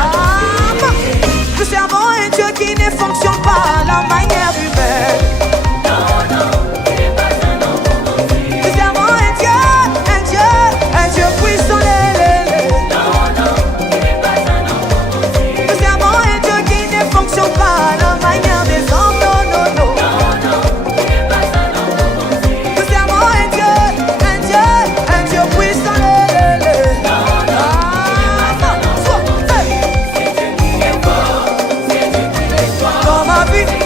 accompli. Nous servons un Dieu qui ne fonctionne pas à la manière humaine. Non, non, il n'est pas un homme pour mentir. Nous servons un Dieu puissant. Non, non, il n'est pas un homme pour mentir. Nous servons un Dieu qui ne fonctionne pas à la manière des hommes. Non, non, non. Non, non, il n'est pas un homme pour mentir. Nous servons un Dieu puissant. Non, non, Dans ma vie.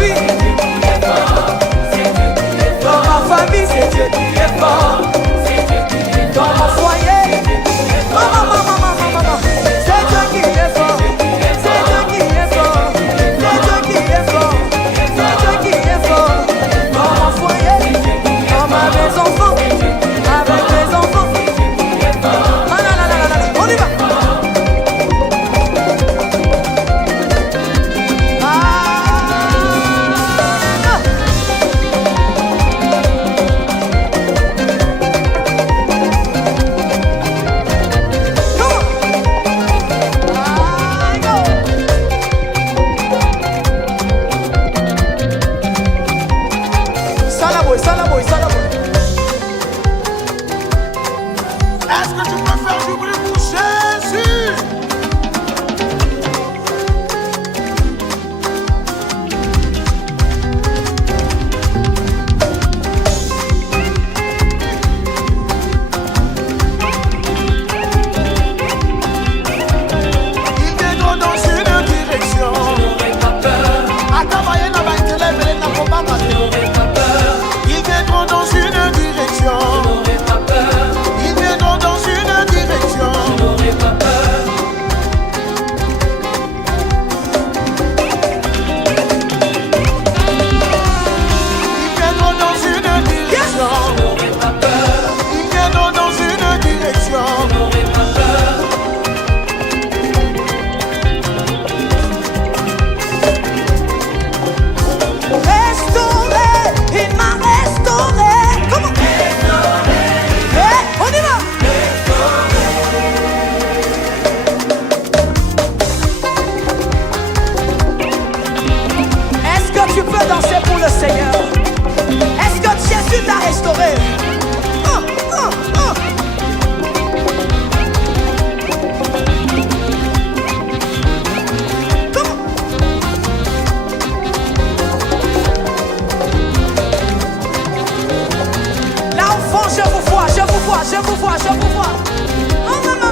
vie, dans ma famille, c'est Dieu qui est fort. Dans mon foyer, maman, c'est Dieu qui est fort. C'est Dieu qui est fort. C'est Dieu qui est fort. C'est Dieu qui est fort. Dans mon foyer, dans ma maison, avec mes enfants. Ah là là là là là, on y va. Salaboy. Est-ce que tu peux faire du bruit pour Jésus? Il viendra dans une direction. Akabaye na baitelebele na kobamba. Ils viendront dans une direction. Ils viendront dans une direction. Ils viendront dans une direction. Ils viendront dans une direction. Restauré, il m'a restauré. Comment? Hey, on y va. Est-ce que tu peux danser pour le Seigneur? Est-ce que Jésus t'a restauré? Comment? Là au fond, je vous vois. Oh, maman.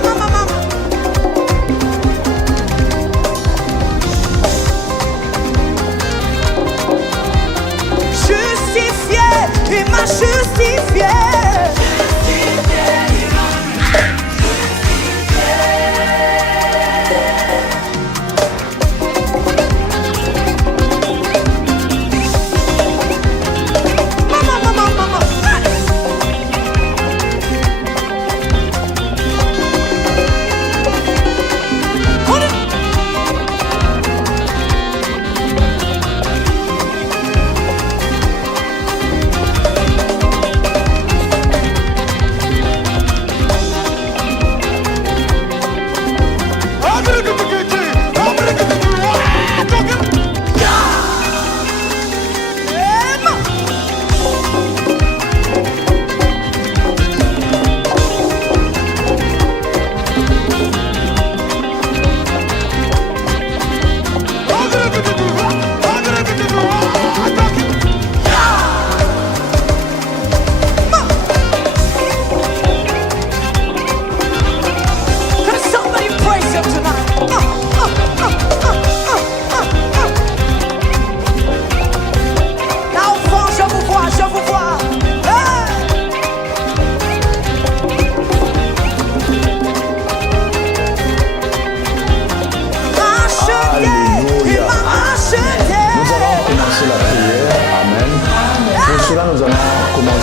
Justifié, il m'a justifié. Maman.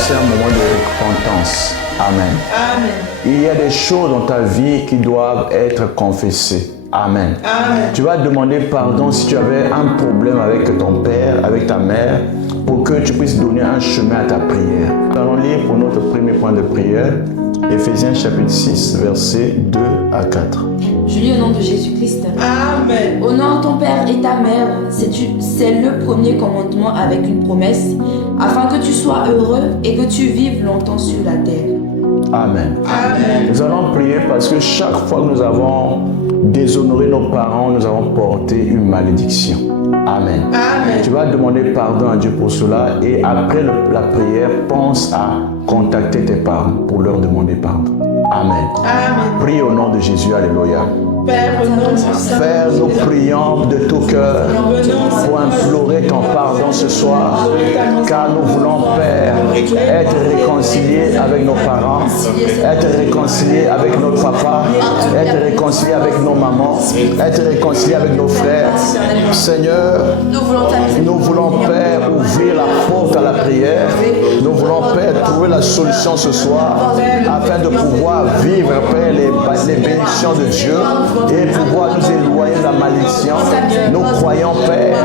c'est un moment de repentance. Amen. Amen. Il y a des choses dans ta vie qui doivent être confessées. Amen. Amen. Tu vas demander pardon si tu avais un problème avec ton père, avec ta mère, pour que tu puisses donner un chemin à ta prière. Nous allons lire pour notre premier point de prière, Éphésiens chapitre 6, versets 2 à 4. Je lis au nom de Jésus-Christ. Amen. Honore ton père et ta mère, c'est le premier commandement avec une promesse, afin que tu sois heureux et que tu vives longtemps sur la terre. Amen. Amen. Nous allons prier parce que chaque fois que nous avons déshonoré nos parents, nous avons porté une malédiction. Amen. Amen. Tu vas demander pardon à Dieu pour cela et après la prière, pense à contacter tes parents pour leur demander pardon. Amen. Amen. Prie au nom de Jésus. Alléluia. Père, nous prions de tout cœur pour implorer ton pardon ce soir, car nous voulons, Père, être réconciliés avec nos parents, être réconciliés avec notre papa, être réconciliés avec nos mamans, être réconciliés avec nos frères. Seigneur, nous voulons, Père, ouvrir la porte à la prière. Nous voulons, Père, trouver la solution ce soir afin de pouvoir vivre, Père, les bénédictions de Dieu et pouvoir nous éloigner de la malédiction. Nous croyons, Père,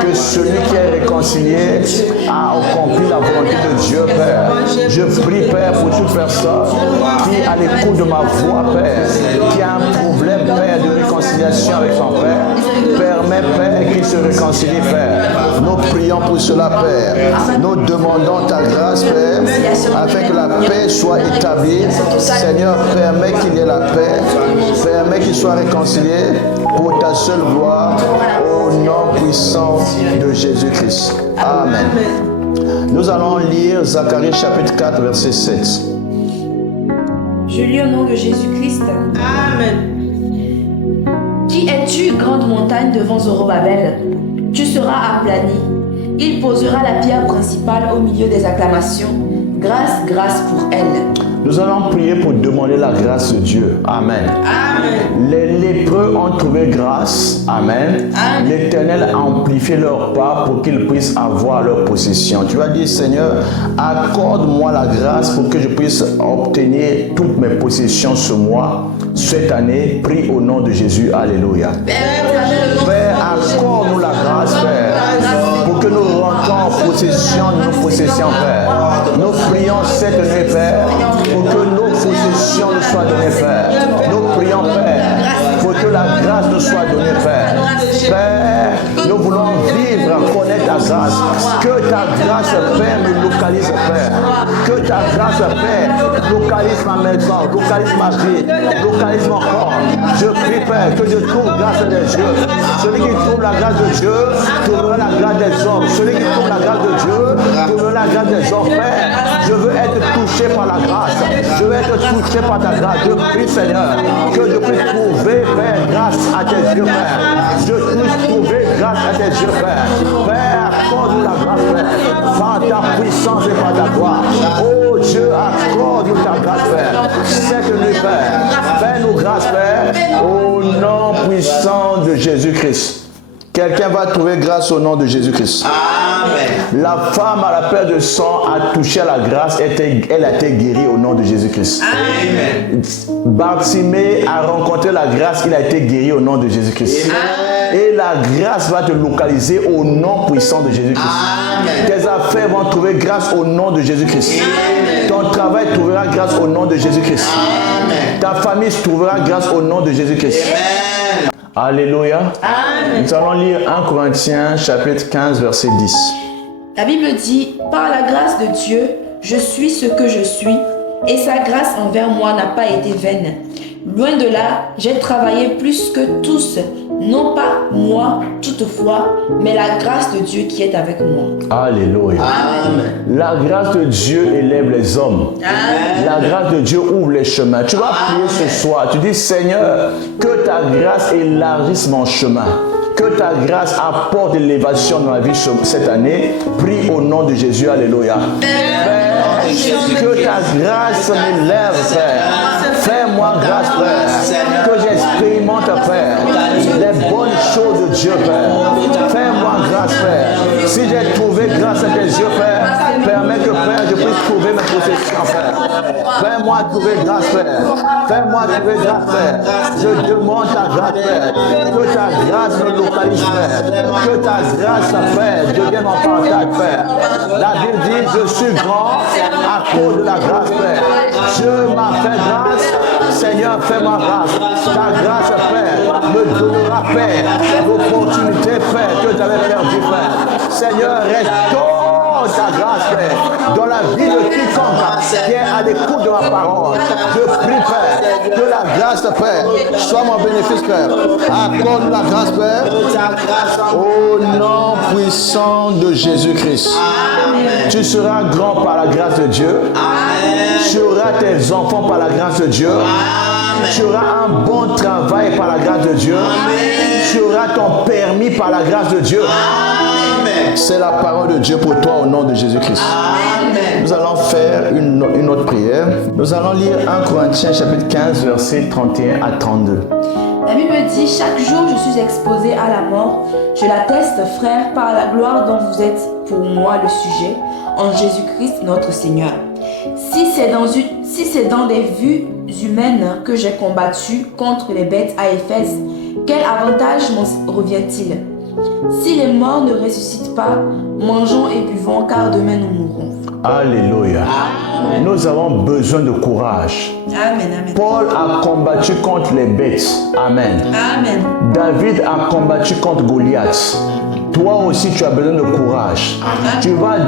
que celui qui est réconcilié a accompli la volonté de Dieu, Père. Je prie, Père, pour toute personne qui a l'écoute de ma voix, Père, qui a un problème, Père, de réconciliation avec son Père. Permets, Père, qu'il se réconcilie, Père. Nous prions pour cela, Père. Nous demandons ta grâce, Père, afin que la paix soit établie. Seigneur, permets qu'il y ait la paix. Permets qu'il soit réconcilié pour ta seule gloire, au nom puissant de Jésus-Christ. Amen. Nous allons lire Zacharie chapitre 4, verset 7. Je lis au nom de Jésus-Christ. Amen. Qui es-tu, grande montagne devant Zorobabel? Tu seras aplani. Il posera la pierre principale au milieu des acclamations. Grâce, grâce pour elle. Nous allons prier pour demander la grâce de Dieu. Amen. Amen. Les lépreux ont trouvé grâce. Amen. Amen. L'Éternel a amplifié leur part pour qu'ils puissent avoir leur possession. Tu vas dire, Seigneur, accorde-moi la grâce pour que je puisse obtenir toutes mes possessions ce mois, cette année. Prie au nom de Jésus. Alléluia. Père, accorde-nous la grâce, Père, pour que nous rentrons en possession de nos possessions, Père. Nous prions cette nuit, Père, pour que nos possessions nous soient données, Père. Nous prions, Père, pour que la grâce nous soit donnée, Père. Père, nous voulons vivre, connaître ta grâce. Que ta grâce, Père, me localise, Père. Que ta grâce, Père, localise ma maison, localise ma vie, localise mon corps. Je prie, Père, que je trouve grâce des dieux. Celui qui trouve la grâce de Dieu, trouvera la grâce des hommes. Celui qui trouve la grâce de Dieu, trouvera la grâce des hommes. Père, je veux être touché par la grâce. Je veux être touché par ta grâce. Je prie, Seigneur, que je puisse trouver, Père, grâce à tes yeux, Père. Je puisse trouver grâce à tes yeux, Père. Père, accorde-nous la grâce, Père, par ta puissance et par ta gloire. Oh Dieu, accorde-nous ta grâce, Père. Cette nuit, Père, fais-nous grâce, Père, au nom puissant de Jésus-Christ. Quelqu'un va trouver grâce au nom de Jésus-Christ. Amen. La femme à la perte de sang a touché à la grâce, elle a été guérie au nom de Jésus-Christ. Amen. Bartimée a rencontré la grâce, il a été guéri au nom de Jésus-Christ. Et la grâce va te localiser au nom puissant de Jésus-Christ. Tes affaires vont trouver grâce au nom de Jésus-Christ. Ton travail trouvera grâce au nom de Jésus-Christ. Ta famille trouvera grâce au nom de Jésus-Christ. Alléluia. Amen. Nous allons lire 1 Corinthiens chapitre 15 verset 10. La Bible dit, par la grâce de Dieu, je suis ce que je suis, et sa grâce envers moi n'a pas été vaine. Loin de là, j'ai travaillé plus que tous, non pas moi toutefois, mais la grâce de Dieu qui est avec moi. Alléluia. Amen. La grâce de Dieu élève les hommes. Amen. La grâce de Dieu ouvre les chemins. Tu vas prier ce soir. Tu dis, Seigneur, que ta grâce élargisse mon chemin. Que ta grâce apporte l'élévation dans la vie cette année. Prie au nom de Jésus. Alléluia. Père, que ta grâce m'élève, Père. Fais-moi grâce, Père. Que j'expérimente, Père, les bonnes choses de Dieu, Père. Fais-moi grâce, Père. Si j'ai trouvé grâce à tes yeux, Père, permets que, Père, je puisse trouver mes possessions, Père. Fais-moi trouver grâce, Père. Fais-moi trouver grâce, Père. Je demande ta grâce, Père. Que ta grâce me localise, Père. Que ta grâce, Père, devienne mon partage, Père. La Bible dit, je suis grand à cause de la grâce, Père. Dieu m'a fait grâce. Seigneur, fais-moi grâce. Ta grâce, Père, me donnera, Père, l'opportunité, Père, que j'avais perdu, Père. Seigneur, restaure ta grâce, Père, dans la vie de quiconque qui est à l'écoute de ma parole. Je prie, Père, que la grâce, Père, soit mon bénéfice, Père. Accorde la grâce, Père, au nom puissant de Jésus-Christ. Tu seras grand par la grâce de Dieu. Tu auras tes enfants par la grâce de Dieu. Tu auras un bon travail par la grâce de Dieu. Tu auras ton permis par la grâce de Dieu. C'est la parole de Dieu pour toi au nom de Jésus-Christ. Nous allons faire une autre prière. Nous allons lire 1 Corinthiens chapitre 15 versets 31 à 32. La Bible dit, chaque jour je suis exposé à la mort. Je l'atteste, frère, par la gloire dont vous êtes pour moi le sujet, en Jésus-Christ notre Seigneur. Si c'est dans des vues humaines que j'ai combattu contre les bêtes à Éphèse, quel avantage m'en revient-il? Si les morts ne ressuscitent pas, mangeons et buvons, car demain nous mourrons. Alléluia. Nous avons besoin de courage. Amen, amen. Paul a combattu contre les bêtes. Amen. Amen. David a combattu contre Goliath. Toi aussi, tu as besoin de courage. Tu vas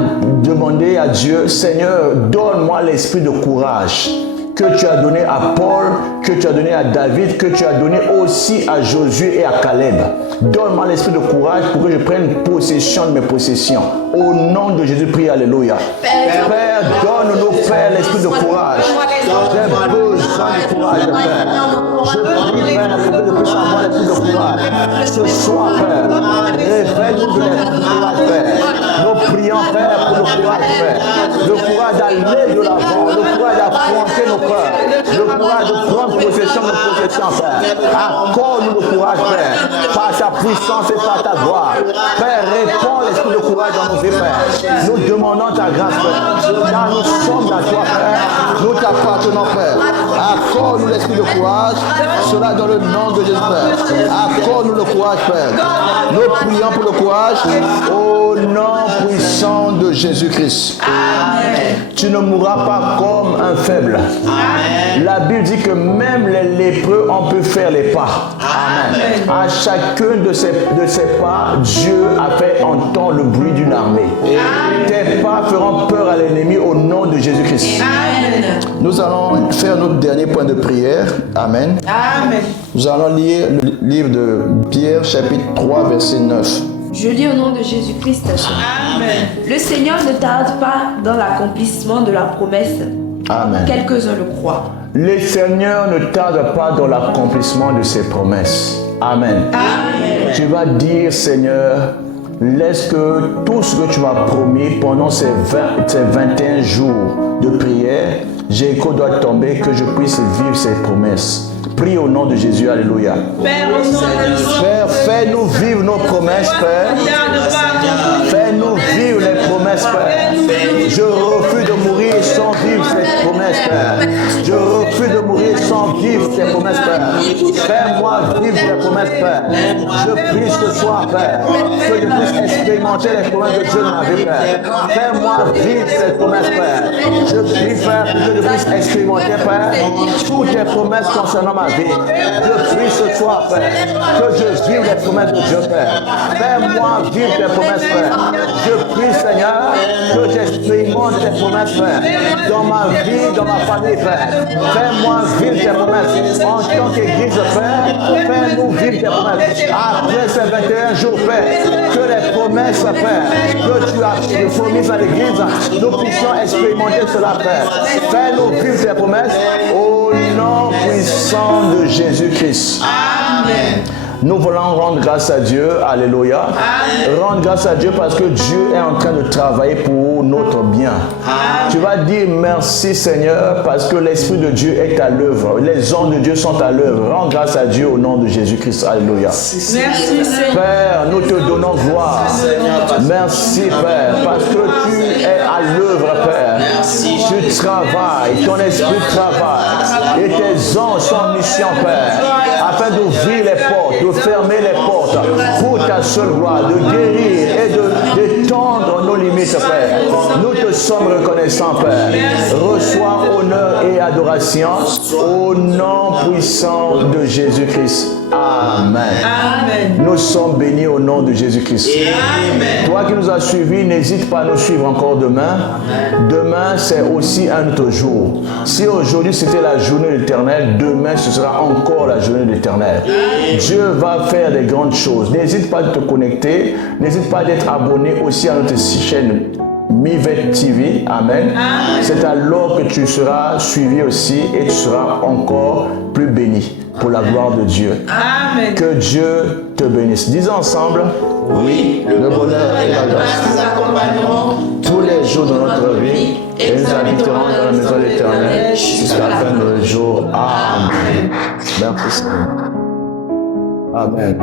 demander à Dieu, Seigneur, donne-moi l'esprit de courage que tu as donné à Paul, que tu as donné à David, que tu as donné aussi à Josué et à Caleb. Donne-moi l'esprit de courage pour que je prenne possession de mes possessions. Au nom de Jésus, prie, alléluia. Père, donne-nous, Père, l'esprit de courage. J'ai besoin de courage, Père. Je prie, Père, pour que je puisse avoir l'esprit de courage. Ce soir, Père, révèle-nous de l'esprit de courage, Père. Nous prions, Père, pour le courage, Père. Le courage d'aller de l'avant, le courage d'affronter nos peurs, le courage de prendre possession de nos possessions, Père. Accorde-nous le courage, Père, par ta puissance et par ta gloire. Père, réponds l'esprit de courage dans nos vies, Père. Nous demandons ta grâce, Père. Car nous sommes à toi, Père. Nous t'appartenons, Père. Accorde-nous l'esprit de courage. Cela dans le nom de Jésus, Père. Accorde-nous le courage, Père. Nous prions pour le courage au nom puissant de Jésus-Christ. Tu ne mourras pas comme un faible. La Bible dit que même les lépreux, on peut faire les pas. Amen. À chacun de ces pas, Dieu a fait entendre le bruit d'une armée. Tes pas feront peur à l'ennemi au nom de Jésus-Christ. Nous allons faire notre dernier point de prière. Amen. Amen. Nous allons lire le livre de Pierre, chapitre 3, verset 9. Je lis au nom de Jésus-Christ. Amen. Le Seigneur ne tarde pas dans l'accomplissement de la promesse. Amen. Quelques-uns le croient. Le Seigneur ne tarde pas dans l'accomplissement de ses promesses. Amen. Amen. Tu vas dire, Seigneur, laisse que tout ce que tu m'as promis pendant ces 21 jours de prière, Jéricho doit tomber, que je puisse vivre ces promesses. Prie au nom de Jésus, alléluia. Père, fais-nous vivre nos promesses, Père. Fais-nous vivre les promesses, Père. Je refuse de mourir sans vivre ces promesses, Père. Je refuse de mourir sans vivre ces promesses, Père. Fais-moi vivre ces promesses, Père. Je prie ce soir, Père, que je puisse expérimenter les promesses de Dieu dans ma vie, Père. Fais-moi vivre ces promesses, Père. Je prie, Père, que je puisse expérimenter, Père, toutes tes promesses concernant ma vie. Je prie ce soir, Père, que je vive les promesses de Dieu, Père. Fais-moi vivre tes promesses, Père. Je prie, Seigneur, que j'expérimente tes promesses, Père, dans ma vie, dans ma famille, Père. Fais-moi vivre tes promesses en tant qu'Église, Père. Fais-nous vivre tes promesses. Après ces 21 jours, Père, que les promesses, Père, que tu as promises à l'Église, nous puissions expérimenter cela, Père. Fais-nous vivre tes promesses au nom puissant de Jésus-Christ. Amen. Nous voulons rendre grâce à Dieu. Alléluia. Rendre grâce à Dieu parce que Dieu est en train de travailler pour notre bien. Amen. Tu vas dire merci Seigneur parce que l'Esprit de Dieu est à l'œuvre. Les hommes de Dieu sont à l'œuvre. Rends grâce à Dieu au nom de Jésus-Christ. Alléluia. Merci Seigneur. Père, nous te donnons gloire. Merci Père parce que tu es à l'œuvre, Père. Tu travailles, ton esprit travaille et tes anges sont en mission, Père, afin d'ouvrir les portes, de fermer les portes pour ta seule gloire, de guérir et d'étendre nos limites, Père. Nous te sommes reconnaissants, Père. Reçois honneur et adoration au nom puissant de Jésus-Christ. Amen. Amen. Nous sommes bénis au nom de Jésus-Christ. Amen. Toi qui nous as suivis, n'hésite pas à nous suivre encore demain. Amen. Demain, c'est aussi un autre jour. Si aujourd'hui c'était la journée de l'Éternel, demain ce sera encore la journée de l'Éternel. Dieu va faire des grandes choses. N'hésite pas à te connecter. N'hésite pas d'être abonné aussi à notre chaîne Mivet TV. Amen. C'est alors que tu seras suivi aussi et tu seras encore plus béni pour la gloire de Dieu. Amen. Que Dieu te bénisse. Disons ensemble, oui, le bonheur et la grâce nous accompagneront tous les jours de notre vie et nous habiterons dans la maison de l'Éternel jusqu'à la fin de nos jours. Amen. Merci Seigneur. Amen.